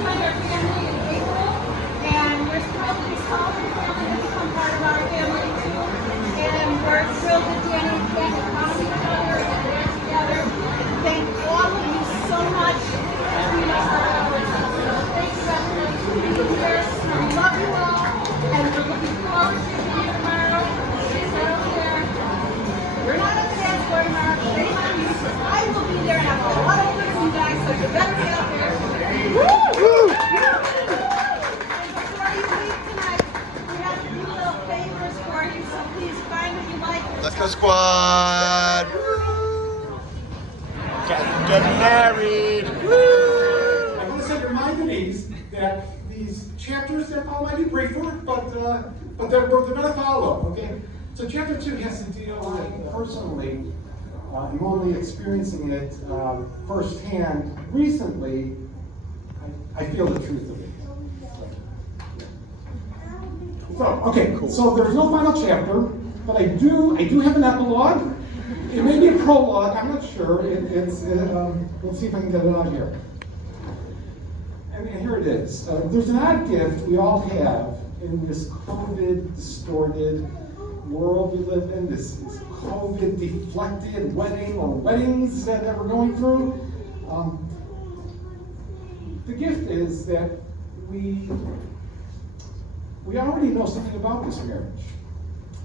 joined our family in April, and we're thrilled to be called to family to become part of our family too. And we're thrilled that Danny and Ken have found each other and they're together. Thank all of you so much for being our efforts. So thank you everyone for being here. We love you all, and we're looking forward to seeing you tomorrow. Sit over there. We're not at the dance floor tomorrow. Shame on you. I will be there and have a lot of good you guys, so you better get out there. Woo! And before you leave tonight, we have a few little favors for you, so please find what you like. Let's go, squad! Getting married! I want to say, remind Denise that these chapters, they're all might be briefer, but they're going to follow, okay? So chapter 2 has to deal with, personally, I'm only experiencing it firsthand. Recently, I feel the truth of it. So, okay, so there's no final chapter, but I do have an epilogue. It may be a prologue, I'm not sure. We'll see if I can get it on here. And here it is. There's an odd gift we all have in this COVID distorted world we live in, this COVID deflected wedding or weddings that we're going through. The gift is that we already know something about this marriage.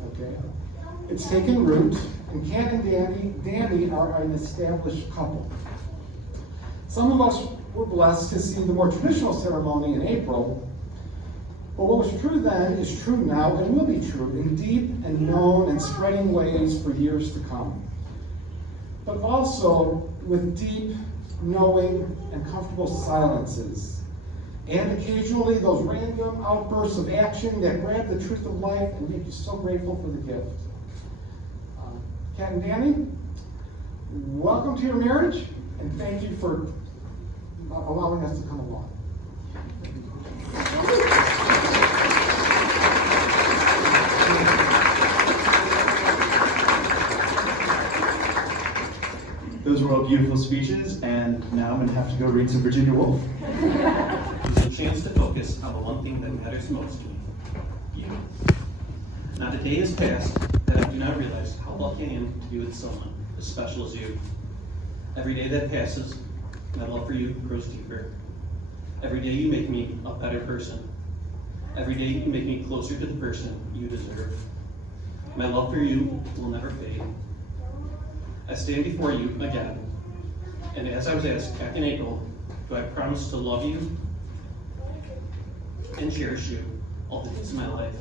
Okay, it's taken root, and Ken and Danny are an established couple. Some of us were blessed to see the more traditional ceremony in April. But what was true then is true now and will be true in deep and known and spreading ways for years to come. But also with deep, knowing, and comfortable silences. And occasionally those random outbursts of action that grab the truth of life and make you so grateful for the gift. Kat and Danny, welcome to your marriage, and thank you for allowing us to come along. Those were all beautiful speeches, and now I'm going to have to go read some Virginia Woolf. It's a chance to focus on the one thing that matters most to me, you. Not a day has passed that I do not realize how lucky I am to be with someone as special as you. Every day that passes, my love for you grows deeper. Every day you make me a better person. Every day you make me closer to the person you deserve. My love for you will never fade. I stand before you again, and as I was asked back in April, do I promise to love you and cherish you all the days of my life?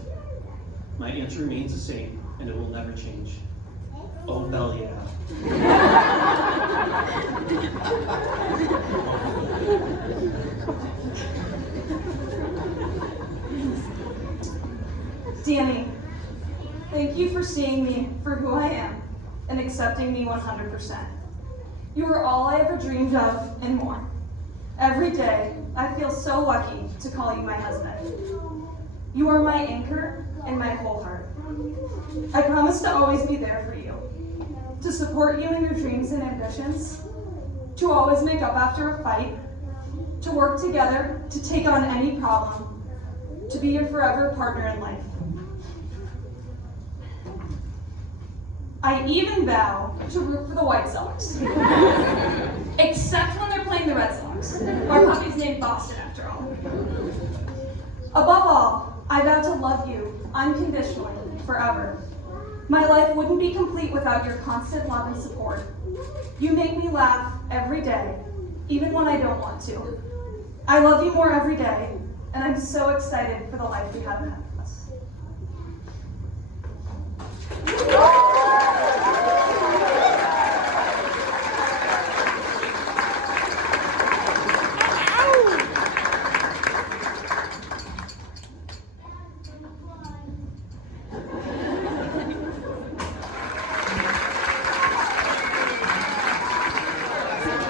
My answer remains the same, and it will never change. Oh, hell yeah. Danny, thank you for seeing me for who I am and accepting me 100%. You are all I ever dreamed of and more. Every day, I feel so lucky to call you my husband. You are my anchor and my whole heart. I promise to always be there for you, to support you in your dreams and ambitions, to always make up after a fight, to work together to take on any problem, to be your forever partner in life. I even vow to root for the White Sox. Except when they're playing the Red Sox. Our puppy's named Boston after all. Above all, I vow to love you unconditionally, forever. My life wouldn't be complete without your constant love and support. You make me laugh every day, even when I don't want to. I love you more every day, and I'm so excited for the life we have ahead of us.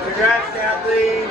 Congrats, Kathleen!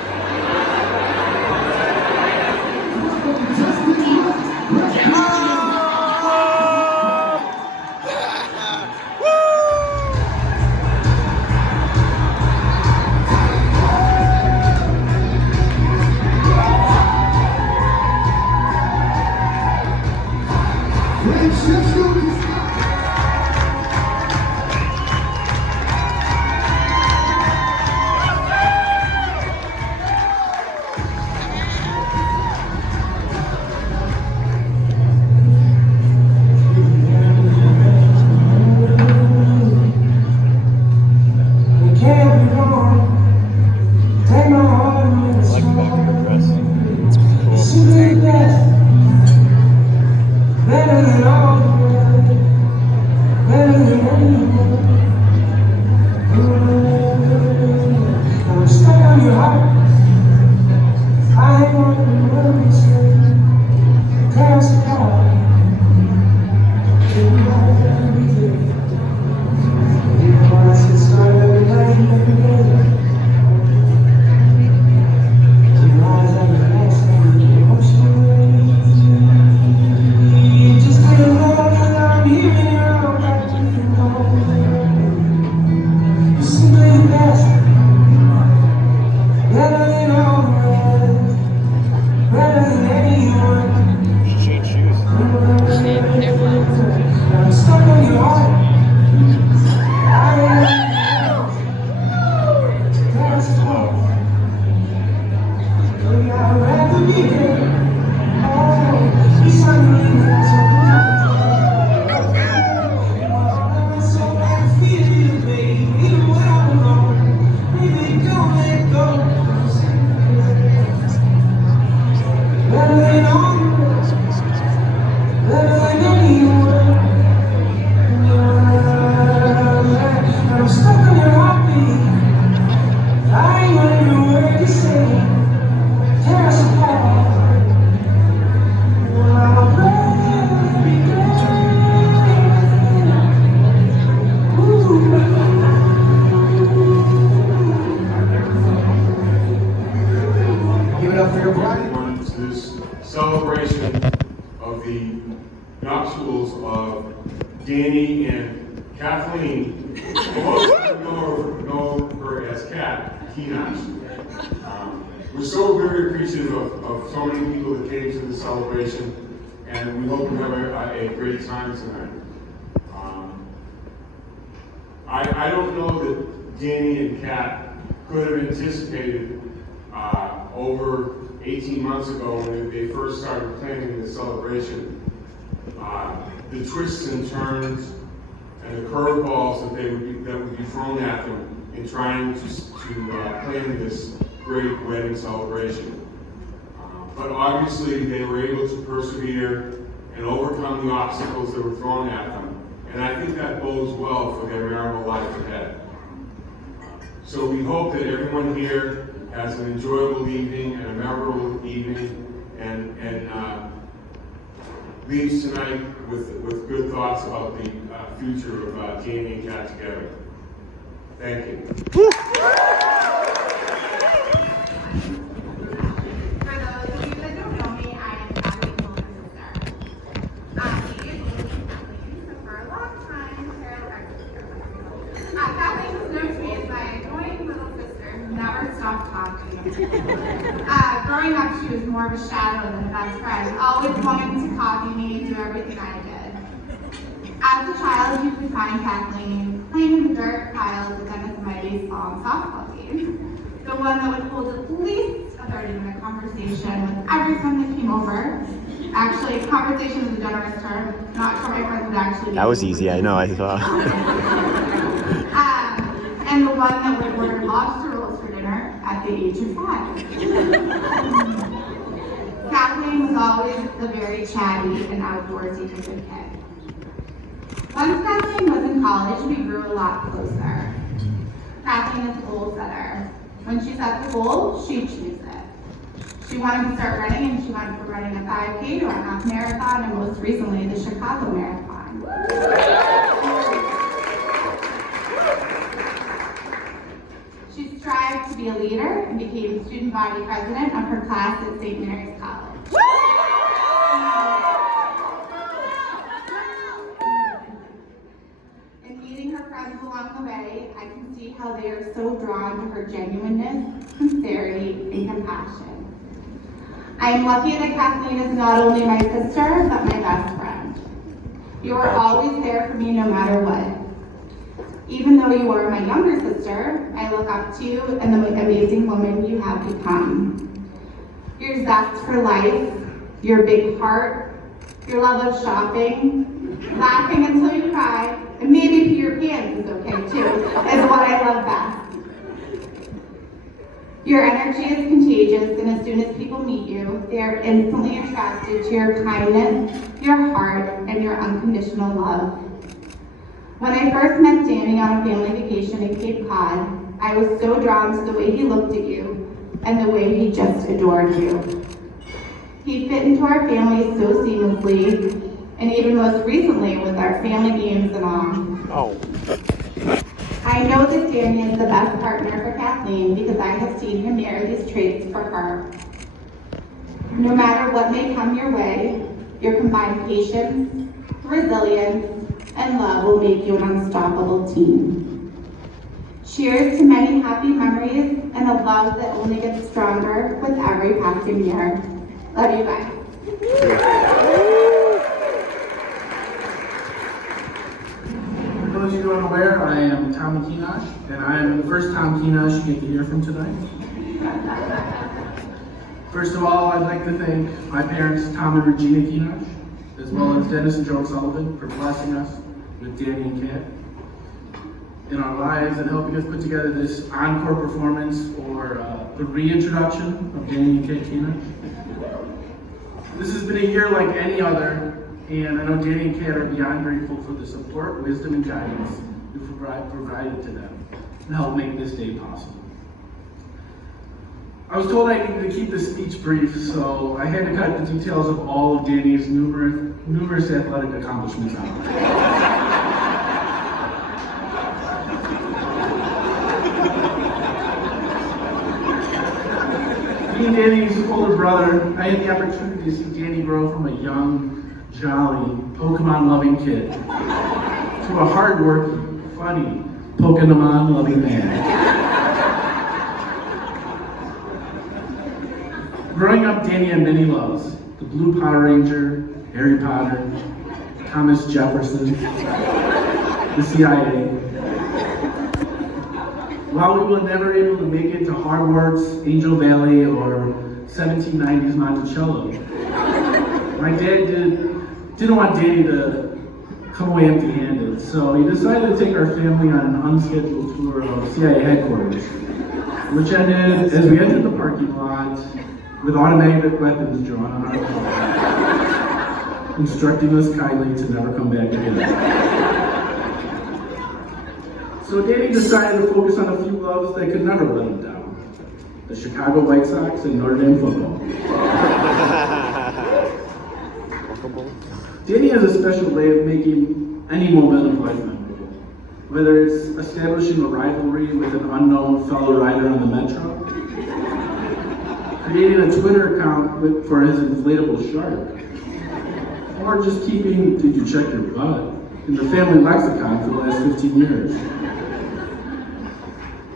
have for your bride? everyone to this celebration of the nuptials of Danny and Kathleen. Most know her as Kinasz. We're so very appreciative of so many people that came to the celebration, and we hope you have a great time tonight. I don't know that Danny and Kat could have anticipated over 18 months ago when they first started planning the celebration, the twists and turns and the curveballs that would be thrown at them in trying to plan this great wedding celebration. But obviously they were able to persevere and overcome the obstacles that were thrown at them. And I think that bodes well for their marital life ahead. So we hope that everyone here has an enjoyable evening and a memorable evening, and leaves tonight with good thoughts about the future of Danny and Kat together. Thank you. For those of you that don't know me, I am Kathleen's older sister. She is Kathleen, so for a long time, Kathleen was known to me as my annoying little sister who never stopped talking. Growing up, she was more of a shadow than a best friend, always wanting to copy me and do everything I did. As a child, you could find Kathleen playing in the dirt piles at the end of my baseball and softball game. The one that would hold at least a 30-minute conversation with everyone that came over. Actually, conversation is a generous term. Not sure my friends would actually. That was easy, I know, I thought. And the one that would order lobster rolls for dinner at the age of 5. Kathleen was always the very chatty and outdoorsy type of kid. Once Kathleen was in college, we grew a lot closer. Kathleen is a goal setter. When she sets a goal, she achieves it. She wanted to start running, and she went from running a 5K to a half marathon, and most recently, the Chicago Marathon. She strived to be a leader and became student body president of her class at St. Mary's College. In meeting her friends along the way, I can see how they are so drawn to her genuineness, sincerity, and compassion. I am lucky that Kathleen is not only my sister, but my best friend. You are always there for me no matter what. Even though you are my younger sister, I look up to you and the amazing woman you have become. Your zest for life, your big heart, your love of shopping, laughing until you cry, and maybe pee your pants is okay too, is what I love best. Your energy is contagious, and as soon as people meet you, they are instantly attracted to your kindness, your heart, and your unconditional love. When I first met Danny on a family vacation in Cape Cod, I was so drawn to the way he looked at you and the way he just adored you. He fit into our family so seamlessly, and even most recently with our family games and all. Oh. I know that Danny is the best partner for Kathleen because I have seen him mirror these traits for her. No matter what may come your way, your combined patience, resilience, and love will make you an unstoppable team. Cheers to many happy memories and a love that only gets stronger with every passing year. Love you guys. For those of you who aren't aware, I am Tom Kinasz, and I am the first Tom Kinasz you get to hear from tonight. First of all, I'd like to thank my parents, Tom and Regina Kinasz, as well as Dennis and Joe Sullivan, for blessing us with Danny and Kat in our lives and helping us put together this encore performance or the reintroduction of Danny and Kat Kinasz. This has been a year like any other, and I know Danny and Kat are beyond grateful for the support, wisdom, and guidance you've provided to them and helped make this day possible. I was told I needed to keep this speech brief, so I had to cut the details of all of Danny's numerous athletic accomplishments out. Being Danny's older brother, I had the opportunity to see Danny grow from a young, jolly, Pokemon-loving kid to a hard-working, funny, Pokemon-loving man. Growing up, Danny had many loves: the Blue Power Ranger, Harry Potter, Thomas Jefferson, the CIA. While we were never able to make it to Hogwarts, Angel Valley, or 1790s Monticello, my dad didn't want Danny to come away empty-handed, so he decided to take our family on an unscheduled tour of CIA headquarters, which ended as we entered the parking lot with automatic weapons drawn on our cars, instructing us kindly to never come back again. So Danny decided to focus on a few loves that could never let him down: the Chicago White Sox and Notre Dame football. Danny has a special way of making any moment of life memorable, whether it's establishing a rivalry with an unknown fellow rider on the Metro, creating a Twitter account for his inflatable shark, or just keeping "Did you check your butt?" in the family lexicon for the last 15 years.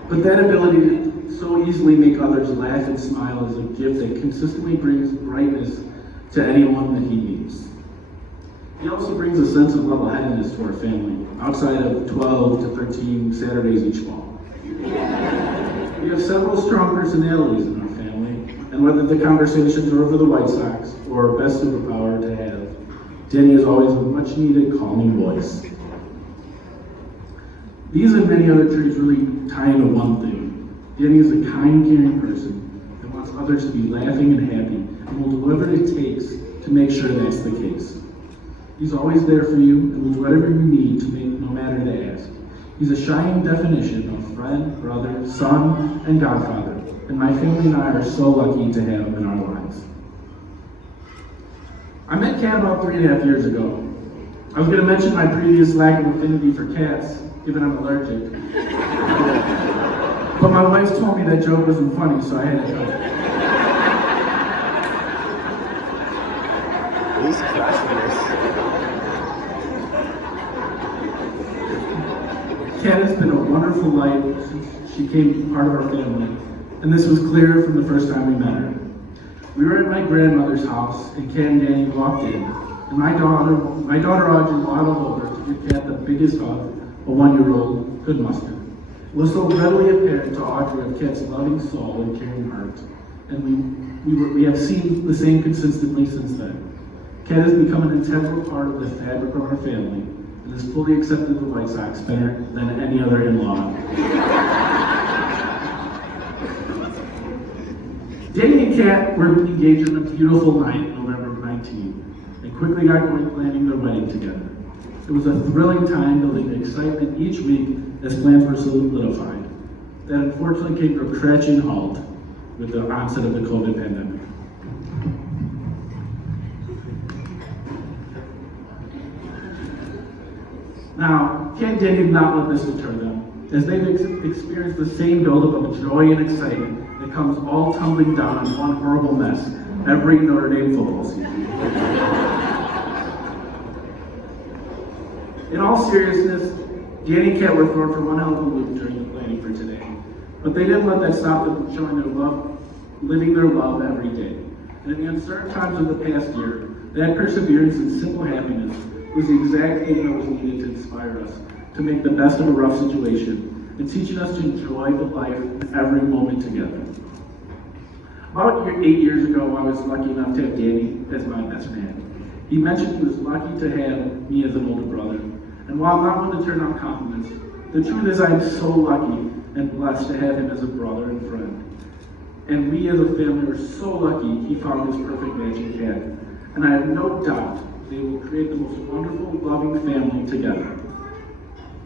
But that ability to so easily make others laugh and smile is a gift that consistently brings brightness to anyone that he meets. He also brings a sense of level-headedness to our family, outside of 12 to 13 Saturdays each fall. We have several strong personalities in our family, and whether the conversations are over the White Sox or best superpower to have, Danny is always a much-needed calming voice. These and many other traits really tie into one thing. Danny is a kind, caring person that wants others to be laughing and happy, and will do whatever it takes to make sure that's the case. He's always there for you and will do whatever you need to make no matter the ask. He's a shining definition of friend, brother, son, and godfather, and my family and I are so lucky to have him in our lives. I met Kat about 3.5 years ago. I was going to mention my previous lack of affinity for cats, given I'm allergic. But my wife told me that joke wasn't funny, so I had to cut it. He's crushing this. Kat has been a wonderful light since she became part of our family, and this was clear from the first time we met her. We were at my grandmother's house, and Kat and Danny walked in, and my daughter Audrey waddled over to give Kat the biggest hug a 1-year-old could muster. It was so readily apparent to Audrey of Kat's loving soul and caring heart, and we have seen the same consistently since then. Kat has become an integral part of the fabric of our family, and has fully accepted the White Sox better than any other in-law. Danny and Kat were engaged on a beautiful night, November 19th, and quickly got going planning their wedding together. It was a thrilling time, building excitement each week as plans were solidified. That unfortunately came to a crashing halt with the onset of the COVID pandemic. Now, Kat and Danny did not let this deter them, as they've experienced the same buildup of joy and excitement that comes all tumbling down in one horrible mess every Notre Dame football season. In all seriousness, Danny and Kat were thrown for one hell of a loop during the planning for today, but they didn't let that stop them from showing their love, living their love every day. And in the uncertain times of the past year, that perseverance and simple happiness was the exact thing that was needed to inspire us to make the best of a rough situation and teaching us to enjoy the life in every moment together. About 8 years ago, I was lucky enough to have Danny as my best man. He mentioned he was lucky to have me as an older brother. And while I'm not one to turn out compliments, the truth is I'm so lucky and blessed to have him as a brother and friend. And we as a family are so lucky he found his perfect match in Kat. And I have no doubt they will create the most wonderful, loving family together.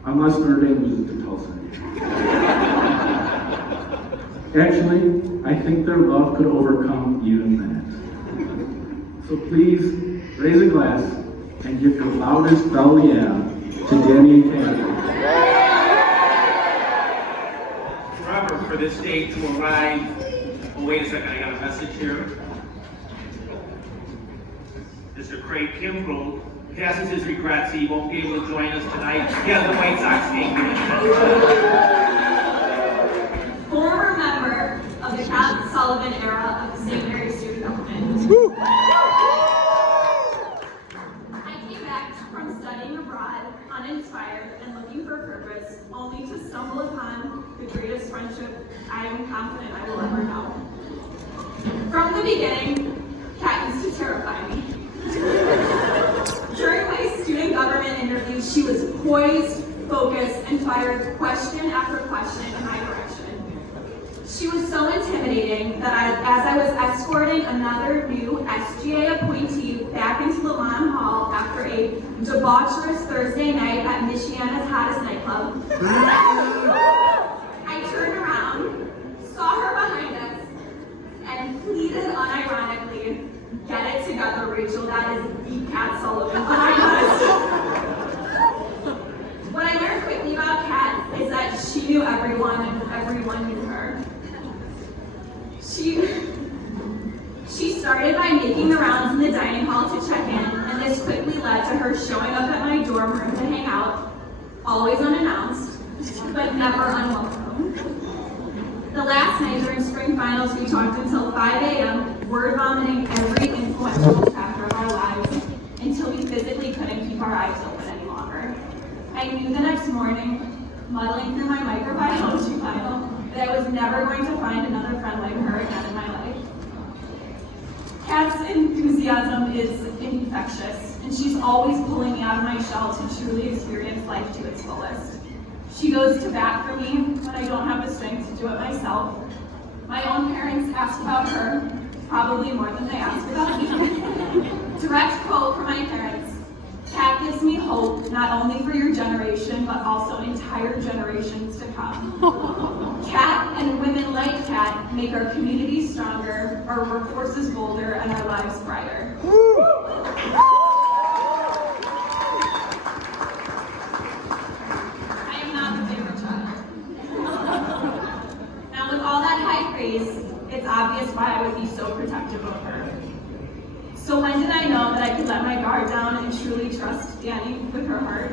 Unless Notre Dame loses to Tulsa. Actually, I think their love could overcome even that. So please, raise a glass and give your loudest bell yeah to Danny and Kat. Forever for this day to arrive Oh, wait a second, I got a message here. Mr. Craig Kimbrell passes his regrets. He won't be able to join us tonight. He has the White Sox game. Former member of the Cat Sullivan era of the St. Mary's student government. I came back from studying abroad, uninspired and looking for purpose, only to stumble upon the greatest friendship I am confident I will ever know. From the beginning, Cat used to terrify me. During my student government interviews, she was poised, focused, and fired question after question in my direction. She was so intimidating that as I was escorting another new SGA appointee back into the Lawn Hall after a debaucherous Thursday night at Michiana's hottest nightclub, I turned around, saw her behind us, and pleaded unironically, "Get it together, Rachel, that is the Cat Sullivan behind us." What I learned quickly about Cat is that she knew everyone and everyone knew her. She started by making the rounds in the dining hall to check in, and this quickly led to her showing up at my dorm room to hang out, always unannounced, but never unwelcome. The last night during spring finals, we talked until 5 a.m., word vomiting every influential chapter of our lives until we physically couldn't keep our eyes open any longer. I knew the next morning, muddling through my microbiology file, that I was never going to find another friend like her again in my life. Kat's enthusiasm is infectious, and she's always pulling me out of my shell to truly experience life to its fullest. She goes to bat for me when I don't have the strength to do it myself. My own parents ask about her, probably more than they ask about me. Direct quote from my parents: "Cat gives me hope not only for your generation, but also entire generations to come." Cat and women like Cat make our community stronger, our workforces bolder, and our lives brighter. I am not the favorite child. Now, with all that high praise, it's obvious why I would be so protective of her. So when did I know that I could let my guard down and truly trust Danny with her heart?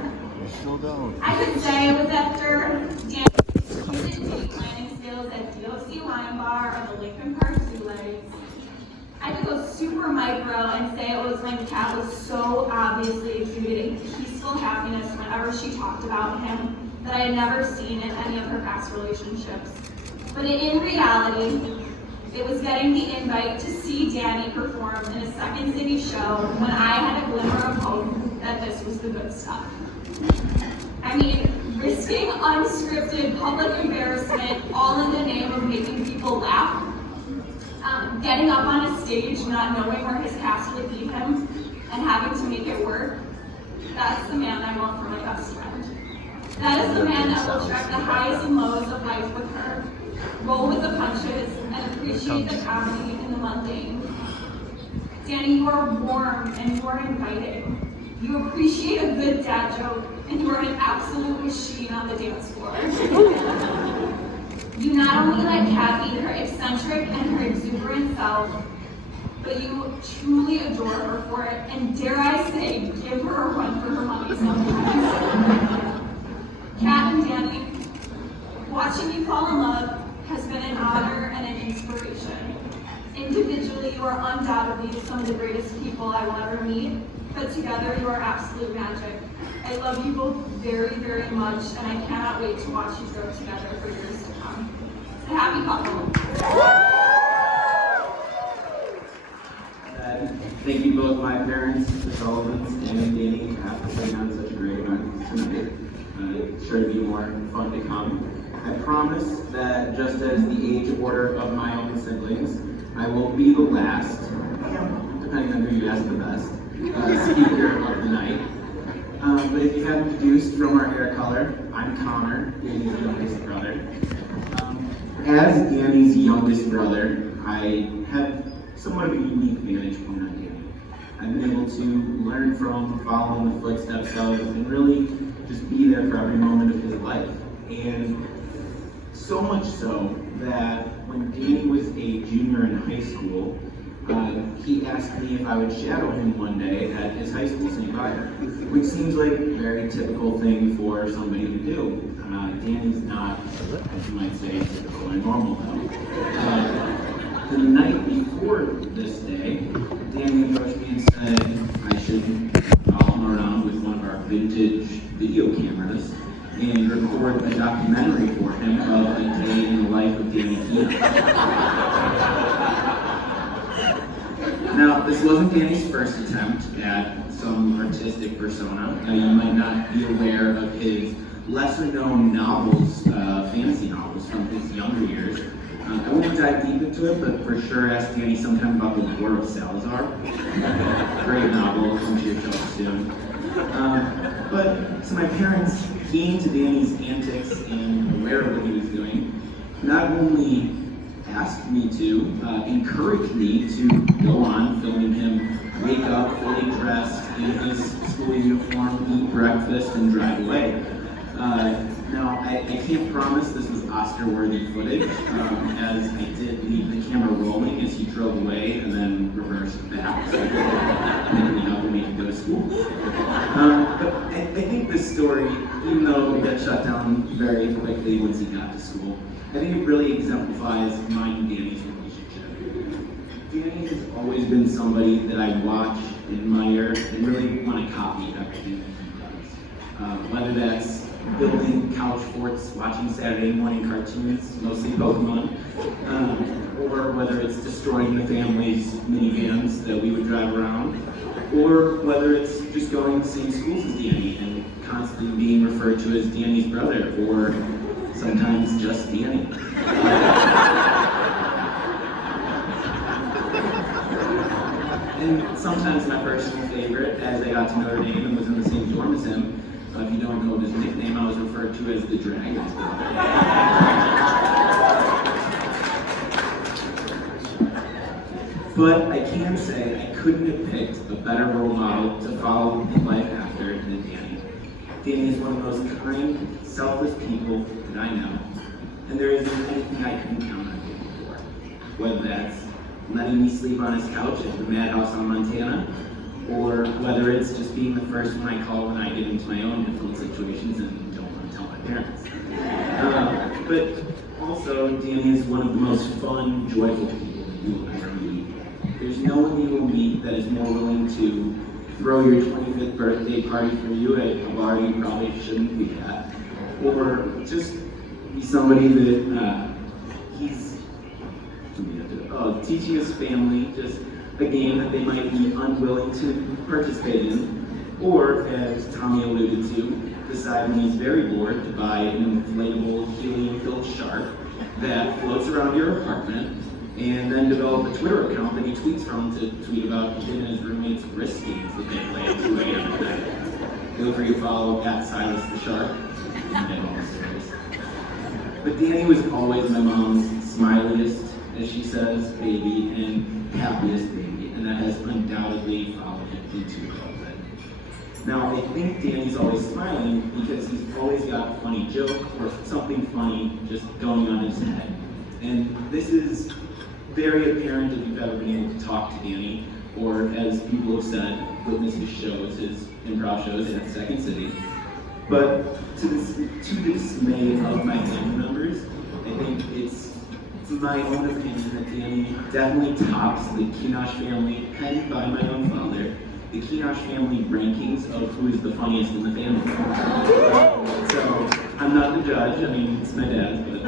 Still don't. I could say it was after Danny's strategic date planning skills at DOC Wine Bar or the Lincoln Park Two Legs. I could go super micro and say it was when Kat was so obviously exuding peaceful happiness whenever she talked about him that I had never seen in any of her past relationships. But in reality, it was getting the invite to see Danny perform in a Second City show when I had a glimmer of hope that this was the good stuff. I mean, risking unscripted public embarrassment all in the name of making people laugh, getting up on a stage not knowing where his cast would lead him, and having to make it work, that's the man I want for my best friend. That is the man that will trek the highs and lows of life with her, roll with the punches, and appreciate the comedy in the mundane. Danny, you are warm and you are inviting. You appreciate a good dad joke, and you are an absolute machine on the dance floor. You not only let Kat be her eccentric and her exuberant self, but you truly adore her for it, and dare I say, give her a run for her money sometimes. Kat and Danny, watching you fall in love has been an honor and an inspiration. Individually, you are undoubtedly some of the greatest people I will ever meet, but together you are absolute magic. I love you both very, very much, and I cannot wait to watch you grow together for years to come. A happy couple. Thank you both my parents, the Sullivans, and Danny for putting on such a great event tonight. It's sure to be more fun to come. I promise that just as the age order of my own siblings, I will be the last, depending on who you ask the best, speaker of the night. But if you haven't deduced from our hair color, I'm Connor, Danny's youngest brother. As Danny's youngest brother, I have somewhat of a unique vantage point on Danny. I've been able to learn from, follow in the footsteps of, and really just be there for every moment of his life. And so much so that when Danny was a junior senior in high school, he asked me if I would shadow him one day at his high school St. Byre, which seems like a very typical thing for somebody to do. Danny's not, as you might say, typical and normal though. The night before this day, Danny approached me and said I should follow him around with one of our vintage video cameras and record a documentary for him of a day in the life of Danny Kinasz. Now, this wasn't Danny's first attempt at some artistic persona. You might not be aware of his lesser-known novels, fantasy novels from his younger years. I won't dive deep into it, but for sure ask Danny sometime about the War of Salazar. Great novel, come to your shelf soon. So my parents, keen to Danny's antics and aware of what he was doing, not only asked me to, encouraged me to go on filming him wake up fully dressed in his school uniform, eat breakfast, and drive away. Now, I can't promise this was Oscar-worthy footage, as I did leave the camera rolling as he drove away and then reversed back, so picking me up and we could go to school. But I think this story, even though it got shut down very quickly once he got to school, I think it really exemplifies mine and Danny's relationship. Danny has always been somebody that I watch, admire, and really want to copy everything that he does. Whether that's building couch forts, watching Saturday morning cartoons, mostly Pokemon, or whether it's destroying the family's minivans that we would drive around, or whether it's just going to the same schools as Danny and constantly being referred to as Danny's brother, or sometimes just Danny. And sometimes my personal favorite, as I got to Notre Dame and was in the same dorm as him, if you don't know his nickname, I was referred to as the Dragon. But I can say I couldn't have picked a better role model to follow in life after than Danny. Danny is one of the most kind, selfless people that I know, and there isn't anything I couldn't count on him for. Whether that's letting me sleep on his couch at the Madhouse on Montana, or whether it's just being the first one I call when I get into my own difficult situations and don't want to tell my parents. But also, Danny is one of the most fun, joyful people that you will ever meet. There's no one you will meet that is more willing to throw your 25th birthday party for you at a bar you probably shouldn't be at, or just be somebody that he's teaching his family just a game that they might be unwilling to participate in, or, as Tommy alluded to, decide when he's very bored to buy an inflatable helium-filled shark that floats around your apartment, and then develop a Twitter account that he tweets from to tweet about him and his roommates' wrist games that they play at 2 a.m. at night. Feel free to follow @Silas the Shark. But Danny was always my mom's smiliest, as she says, baby, and happiest baby, and that has undoubtedly followed him into adulthood. Now, I think Danny's always smiling because he's always got a funny joke or something funny just going on in his head. And this is very apparent if you've ever been able to talk to Danny, or as people have said, witness his shows, his improv shows at Second City. But to the dismay of my family members, I think it's my own opinion that Danny definitely tops the Kinasz family, penned by my own father, the Kinasz family rankings of who is the funniest in the family. So, I'm not the judge, I mean, it's my dad, but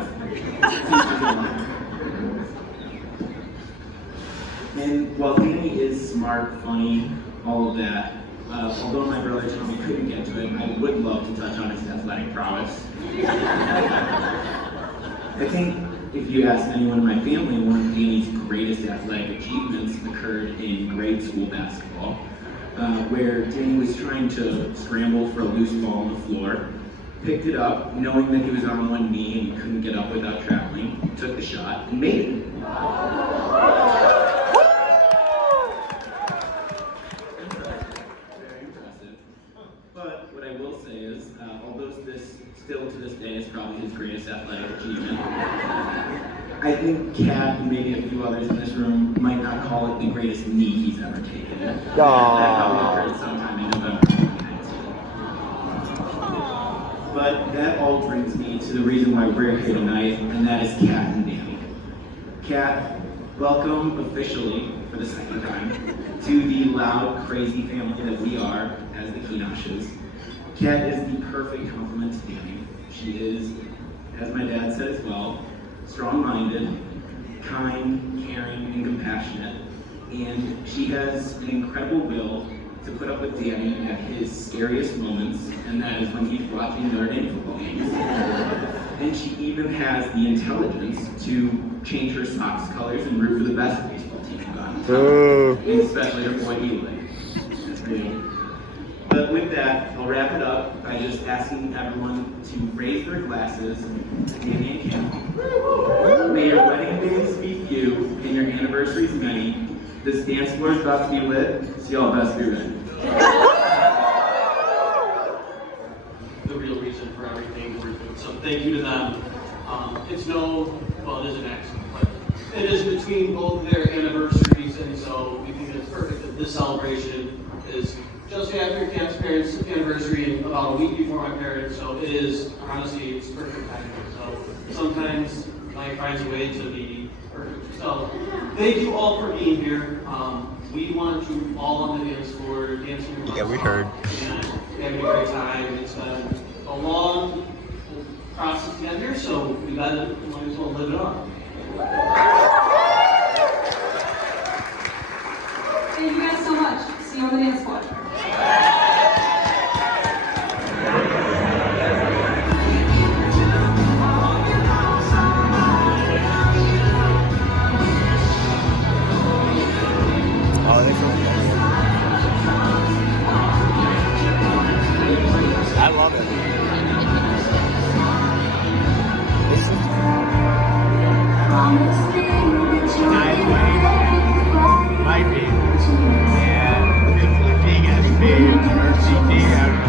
and while Danny is smart, funny, all of that, although my brother Tommy couldn't get to it, I would love to touch on his athletic prowess. I think if you ask anyone in my family, one of Danny's greatest athletic achievements occurred in grade school basketball, where Danny was trying to scramble for a loose ball on the floor, picked it up, knowing that he was on one knee and he couldn't get up without traveling, took the shot, and made it. Very impressive. But what I will say is, although this still to this day is probably his greatest athletic achievement, I think Kat and maybe a few few others in this room might not call it the greatest knee he's ever taken. That probably occurred sometime in November 2019. But that all brings me to the reason why we're here tonight, and that is Kat and Danny. Kat, welcome officially for the second time to the loud, crazy family that we are as the Kinashes. Kat is the perfect complement to Danny. She is, as my dad said as well, strong-minded, kind, caring, and compassionate. And she has an incredible will to put up with Danny at his scariest moments, and that is when he's watching Notre Dame football games. And she even has the intelligence to change her socks colors and root for the best baseball team on town, and especially her boy Eli. That's real. But with that, I'll wrap it up by just asking everyone to raise their glasses to Danny and Kim. May your wedding days be few and your anniversaries many. This dance floor is about to be lit, so y'all best be ready. The real reason for everything we're doing. So thank you to them. It's it is an accident, but it is between both their anniversaries, and so we think it's perfect that this celebration is just after Kat's parents' anniversary and about a week before my parents, so it is, honestly, it's perfect timing. So sometimes life finds a way to be perfect. So thank you all for being here. We want you all on the dance floor, dancing your butts off, and having a great time. It's been a long process to get here, so we might as well live it up. Thank you guys so much. See you on the dance floor. I love it. This is might be. And it's the biggest stage or CD ever.